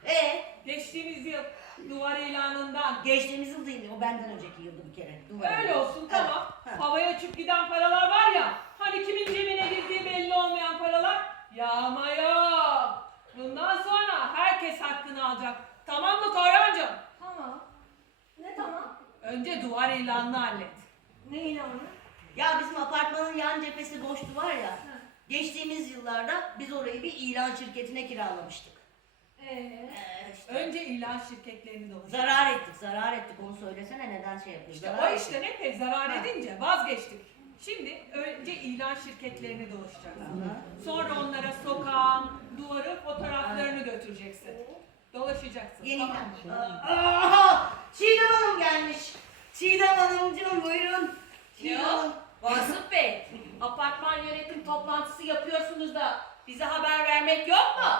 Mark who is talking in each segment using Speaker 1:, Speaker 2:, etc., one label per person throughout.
Speaker 1: Geçtiğimiz yıl duvar ilanından.
Speaker 2: Geçtiğimiz yıl değil, o benden önceki yıldı bir kere. Duvar
Speaker 1: Öyle
Speaker 2: ilanı.
Speaker 1: olsun, tamam.
Speaker 2: Evet.
Speaker 1: Havaya uçup giden paralar var ya, hani kimin cebine girdiği belli olmayan paralar. Ya ama yok. Bundan sonra herkes hakkını alacak. Tamam mı Koryancığım?
Speaker 3: Tamam. Ne tamam?
Speaker 1: Önce duvar ilanını hallet.
Speaker 3: Ne ilanı?
Speaker 2: Ya bizim apartmanın yan cephesi boştu var ya. Geçtiğimiz yıllarda biz orayı bir ilan şirketine kiralamıştık. İşte.
Speaker 1: Önce ilan şirketlerini dolaştık.
Speaker 2: Zarar ettik onu söylesene neden şey yapıyoruz.
Speaker 1: İşte o işte ne pek zarar edince vazgeçtik. Şimdi önce ilan şirketlerini dolaşacaksın. Sonra onlara sokağın, duvarın fotoğraflarını götüreceksin. Dolaşacaksın.
Speaker 2: Yeniden.
Speaker 1: Tamam.
Speaker 2: Çiğdem Hanım gelmiş. Çiğdem Hanımcığım buyurun.
Speaker 4: Ne o? Vasıf Bey, apartman yönetim toplantısı yapıyorsunuz da bize haber vermek yok mu?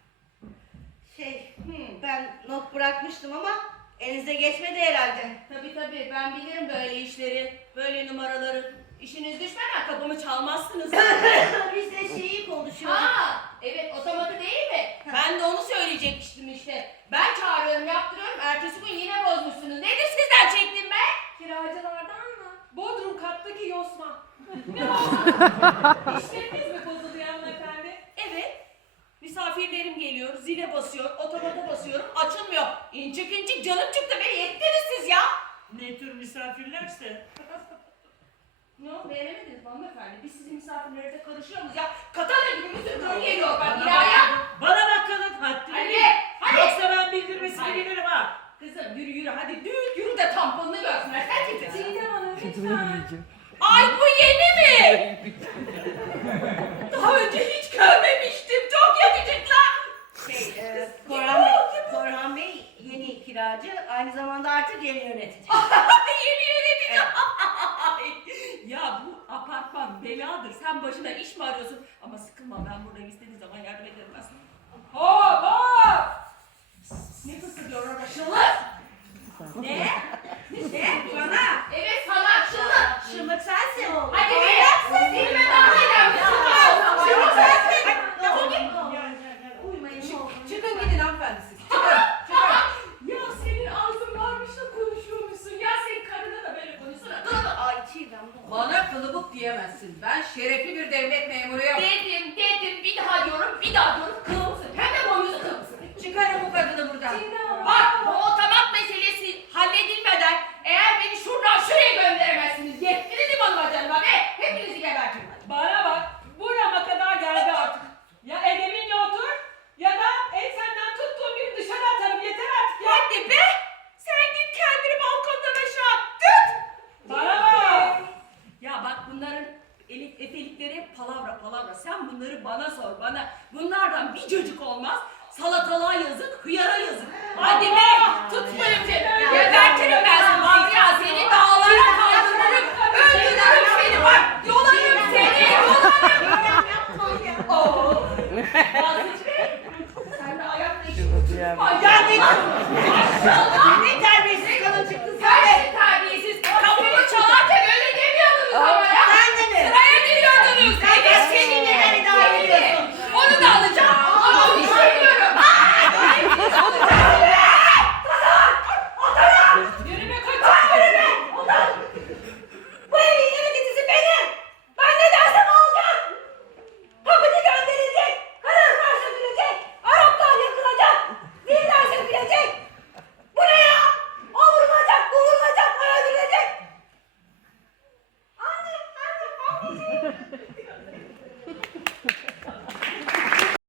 Speaker 2: Ben not bırakmıştım ama elinize geçmedi herhalde.
Speaker 4: Tabii ben bilirim böyle işleri, böyle numaraları. İşiniz düşmeden kapımı çalmazsınız.
Speaker 2: Biz de şeyi konuşuyorduk.
Speaker 4: Ha, evet otomatı değil mi? Ben de onu söyleyecekmiştim işte. Ben çağırıyorum, yaptırıyorum. Ertesi gün yine bozmuşsunuz. Nedir sizden çektim be?
Speaker 3: Kiracılardan mı?
Speaker 1: Bodrum kattaki yosma. Ne oldu? İşleriniz mi bozuluyor hanımefendi?
Speaker 4: Evet. Misafirlerim geliyor, zile basıyor, otomata basıyorum, açılmıyor. İncik canım çıktı be, yettiniz siz ya.
Speaker 2: Ne tür misafirlerse.
Speaker 4: Ne o, beğenemediniz mi hanımefendi? Biz sizin misafirlerinize karışıyor muyuz ya? Katana gibi bir sürü geliyor ben ya.
Speaker 5: Bana bak kadın haddini
Speaker 4: Hadi,
Speaker 5: bil.
Speaker 4: hadi.
Speaker 5: Yoksa ben bildirmesini
Speaker 4: Hadi.
Speaker 5: bilirim ha.
Speaker 4: Kızım yürü hadi düğün yürü de tamponunu görsünler. Sen kimsin?
Speaker 3: Çiğdem Hanım lütfen.
Speaker 4: Ay bu yeni mi? Daha önce hiç görmemiştim. Çok yakışıklı.
Speaker 2: Korhan Bey yeni kiracı, aynı zamanda artık yeni yönetici.
Speaker 4: Yeni yönetici. Ya bu apartman beladır. Sen başına iş mi arıyorsun? Ama sıkılma, ben buradayım, istediğin zaman yardım ederim ben sana.
Speaker 1: Hop hop!
Speaker 4: Ne fısıldıyor orada şıllık? Ne? Ne? Bana? Evet sana şıllık.
Speaker 2: Şımık sensin.
Speaker 4: Hadi be! Dilime daha eder misin? Şıllık sensin. Defol git.
Speaker 2: Uyumayın ne olur.
Speaker 1: Çıkın gidin hanımefendi siz.
Speaker 4: Ya senin ağzın varmış da konuşuyormuşsun. Ya senin karına da böyle konuşsana. Dur.
Speaker 2: Ay Çiğdem.
Speaker 6: Bana kılıbık diyemezsin. Ben şerefli bir devlet memuruyum.
Speaker 4: Dedim bir daha diyorum kılımsın. Hem de boynuzu kılımsın.
Speaker 6: Çıkarın bu kadını buradan.
Speaker 3: Çiğdem Hanım.
Speaker 4: Bak bu otomat meselesi halledilmeden eğer beni şuradan şuraya gönderemezsiniz. Yettiniz imam canıma be. Hepinizi gebertirim.
Speaker 1: Bana bak, burama kadar geldi artık. Ya edeminle otur ya da el senden tuttuğum gibi dışarı atarım. Yeter artık ya.
Speaker 4: Hadi be. Sen git kendini balkondan aşağı at. Tüt.
Speaker 1: Bana bak.
Speaker 4: Ya bak bunların efelikleri hep palavra. Sen bunları bana sor bana. Bunlardan bir cacık olmaz. Salatalığa yazık, hıyara yazık. Hadi be. Tutmayın seni. Gebertirim ben seni. Bak ya seni dağlara kaldırırım. Öldürürüm seni bak. Yolarım seni. Yolarım. Oo. Yazıcı Bey. Sen de ayakla işin. Ay ya ne? Maşallah.
Speaker 2: Ne terbiyesiz kadın çıktın sen.
Speaker 4: Sensin terbiyesiz. Kapımı çalarken öyle demiyordunuz ama ya.
Speaker 2: Sen de mi?
Speaker 4: Sıraya giriyordunuz. Evet senin neler idare ediyorsun. Onu da alacağım. Ama onu istemiyorum. Hepiniz alacaksınız.
Speaker 1: Yürüme kaçın.
Speaker 2: Bu evin yöneticisi benim. Ben ne dersem olacak. Kapıcı gönderilecek. Kadınlar sökülecek. Araplar yakılacak. Diller sökülecek. Bu ne ya? O vurulacak, bu vurulacak, öldürülecek. Anne, anneciğim.